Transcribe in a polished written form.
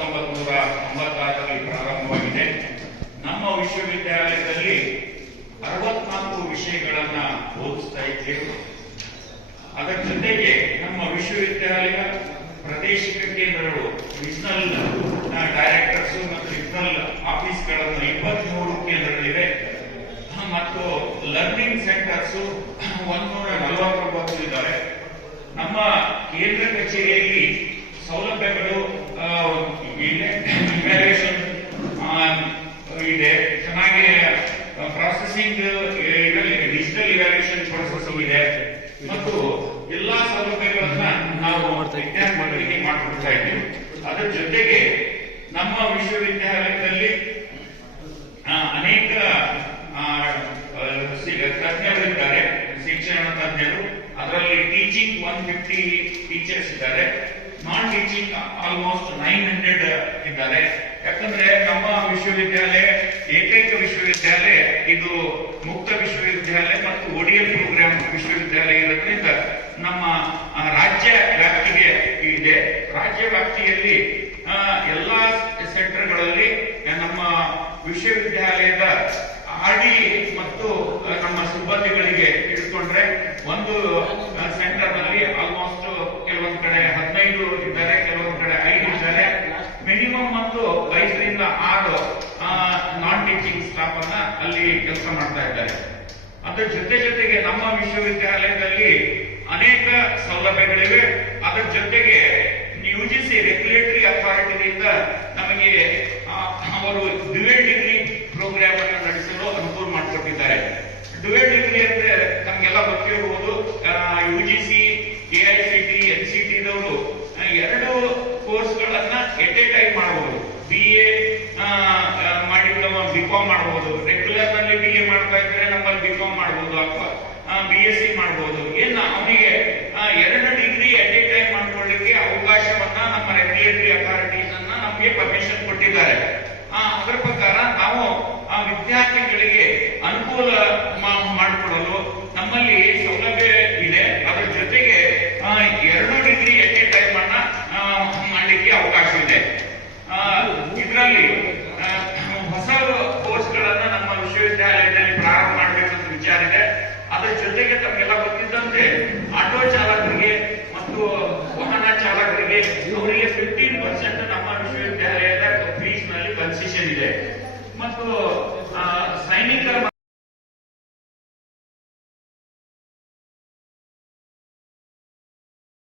1996ರಲ್ಲಿ ಪ್ರಾರಂಭವಾಗಿದೆ. ನಮ್ಮ ವಿಶ್ವವಿದ್ಯಾಲಯದಲ್ಲಿ 64 ವಿಷಯಗಳನ್ನ ಬೋಧಿಸ್ತಾ ಇದ್ದೇವೆ. ಅದರ ಜೊತೆಗೆ ನಮ್ಮ ವಿಶ್ವವಿದ್ಯಾಲಯ ಪ್ರಾದೇಶಿಕ ಕೇಂದ್ರಗಳು, ರೀಜನಲ್ ಡೈರೆಕ್ಟರ್ಸ್ ಮತ್ತು ರೀಜನಲ್ ಆಫೀಸ್ಗಳನ್ನು 23 ಕೇಂದ್ರಗಳಿವೆ ಮತ್ತು ಲರ್ನಿಂಗ್ ಸೆಂಟರ್ಸ್ 149 ಇದ್ದಾರೆ. ನಮ್ಮ ಕೇಂದ್ರ ಕಚೇರಿಯಲ್ಲಿ ಸೌಲಭ್ಯಗಳು ಇವ್ಯಾಲ್ಯೂಯೇಷನ್ ಇದೆ, ಚೆನ್ನಾಗಿ ಪ್ರಾಸೆಸಿಂಗ್ ಡಿಜಿಟಲ್ ಇವ್ಯಾಲ್ಯೂಯೇಷನ್ ಪ್ರೊಸೆಸಿಂಗ್ ಇದೆ ಮತ್ತು ಎಲ್ಲಾ ಸೌಲಭ್ಯಗಳನ್ನ ನಾವು ವಿದ್ಯಾರ್ಥಿಗಳಿಗೆ ಮಾಡಿಕೊಡ್ತಾ ಇದ್ದೇವೆ. ಅದರ ಜೊತೆಗೆ ನಮ್ಮ ವಿಶ್ವವಿದ್ಯಾಲಯದಲ್ಲಿ ಅನೇಕ ತಜ್ಞರಿದ್ದಾರೆ, ಶಿಕ್ಷಣ ತಜ್ಞರು. ಅದರಲ್ಲಿ ಟೀಚಿಂಗ್ 150 ಟೀಚರ್ಸ್ ಇದ್ದಾರೆ, ನಾನ್ ಟೀಚಿಂಗ್ ಆಲ್ಮೋಸ್ಟ್ 900 ಇದ್ದಾರೆ. ಯಾಕಂದ್ರೆ ನಮ್ಮ ವಿಶ್ವವಿದ್ಯಾಲಯ ಏಕೈಕ ವಿಶ್ವವಿದ್ಯಾಲಯ, ಇದು ಮುಕ್ತ ವಿಶ್ವವಿದ್ಯಾಲಯ ಮತ್ತು ODL ಪ್ರೋಗ್ರಾಮ್ ವಿಶ್ವವಿದ್ಯಾಲಯ ಇರೋದ್ರಿಂದ ನಮ್ಮ ರಾಜ್ಯ ವ್ಯಾಪ್ತಿಗೆ ಇದೆ. ರಾಜ್ಯ ವ್ಯಾಪ್ತಿಯಲ್ಲಿ ಎಲ್ಲಾ ಸೆಂಟರ್ಗಳಲ್ಲಿ ನಮ್ಮ ವಿಶ್ವವಿದ್ಯಾಲಯದ ಆರ್ಡಿ ಮತ್ತು ನಮ್ಮ ಸಿಬ್ಬಂದಿಗಳಿಗೆ ಇಟ್ಕೊಂಡ್ರೆ ಒಂದು ಸೆಂಟರ್ ನಲ್ಲಿ ಆಲ್ಮೋಸ್ಟ್ ಕೆಲವೊಂದು ಕಡೆ 15 ಇದ್ದಾರೆ, ಕೆಲವೊಂದು ಕಡೆ 5 ಇದ್ದಾರೆ. ಮಿನಿಮಮ್ ಮತ್ತು 5 ರಿಂದ 6 ನಾನ್ ಟೀಚಿಂಗ್ ಸ್ಟಾಫ್ ಅನ್ನ ಅಲ್ಲಿ ಕೆಲಸ ಮಾಡ್ತಾ ಇದ್ದಾರೆ. ಅದರ ಜೊತೆಗೆ ನಮ್ಮ ವಿಶ್ವವಿದ್ಯಾಲಯದಲ್ಲಿ ಅನೇಕ ಸೌಲಭ್ಯಗಳಿವೆ. ಅದರ ಜೊತೆಗೆ UGC ರೆಗ್ಯುಲೇಟರಿ ಅಥಾರಿಟಿಯಿಂದ ನಮಗೆ ಅವರು ಡ್ಯುಯಲ್ ಡಿಗ್ರಿ ಪ್ರೋಗ್ರಾಮ್ ಅನ್ನು ನಡೆಸಲು ಅನುಕೂಲ ಮಾಡಿಕೊಟ್ಟಿದ್ದಾರೆ. ಡ್ಯುಯಲ್ ಡಿಗ್ರಿ ಅಂದ್ರೆ ನಮಗೆಲ್ಲ ಗೊತ್ತಿರಬಹುದು, UGC, AICT, NCT ದವರು 2 ಕೋರ್ಸ್ಗಳನ್ನ ಎಟ್ ಎ ಟೈಮ್ ಮಾಡಬಹುದು. BA ಮಾಡಿದ್ದವ BCom ಮಾಡಬಹುದು, ರೆಗ್ಯುಲರ್ ನಲ್ಲಿ BA ಮಾಡ್ತಾ ಇದ್ರೆ ನಮ್ಮಲ್ಲಿ BCom ಮಾಡಬಹುದು ಅಥವಾ BSc ಮಾಡಬಹುದು. ಏನ್ ಅವನಿಗೆ 2 ಡಿಗ್ರಿ ಎಟ್ ಎ ಟೈಮ್ ಮಾಡ್ಕೊಳ್ಳಿಕ್ಕೆ ಅವಕಾಶವನ್ನ ನಮ್ಮ ರೆಗ್ಯುಲೇಟರಿ ಅಥಾರಿಟೀಸ್ ಅನ್ನ ನಮಗೆ ಪರ್ಮಿಷನ್ ಕೊಟ್ಟಿದ್ದಾರೆ. ಅದರ ಪ್ರಕಾರ ನಾವು ವಿದ್ಯಾರ್ಥಿಗಳಿಗೆ ಅನುಕೂಲ ಮಾಡಿಕೊಡಲು ನಮ್ಮಲ್ಲಿ ಸೌಲಭ್ಯ ಇದೆ. ಅದರ ಜೊತೆಗೆ 2 ಡಿಗ್ರಿ ಎಟ್ ಎ ಟೈಮ್ ಅನ್ನ ಮಾಡಲಿಕ್ಕೆ ಅವಕಾಶ ಇದೆ. ಇದರಲ್ಲಿ ಹೊಸ ಕೋರ್ಸ್ಗಳನ್ನ ನಮ್ಮ ವಿಶ್ವವಿದ್ಯಾಲಯದಲ್ಲಿ ಪ್ರಾರಂಭ ಮಾಡಬೇಕಂತ ವಿಚಾರ ಇದೆ. ಅದರ ಜೊತೆಗೆ ತಮಗೆಲ್ಲ ಗೊತ್ತಿದ್ದಂತೆ ಆಟೋ ಚಾಲಕರಿಗೆ ಮತ್ತು ವಾಹನ ಚಾಲಕರಿಗೆ ಅವರಿಗೆ 15% ನಮ್ಮ ವಿಶ್ವವಿದ್ಯಾಲಯದ ಫೀಸ್ ನಲ್ಲಿ ಕನ್ಸೆಷನ್ ಇದೆ ಮತ್ತು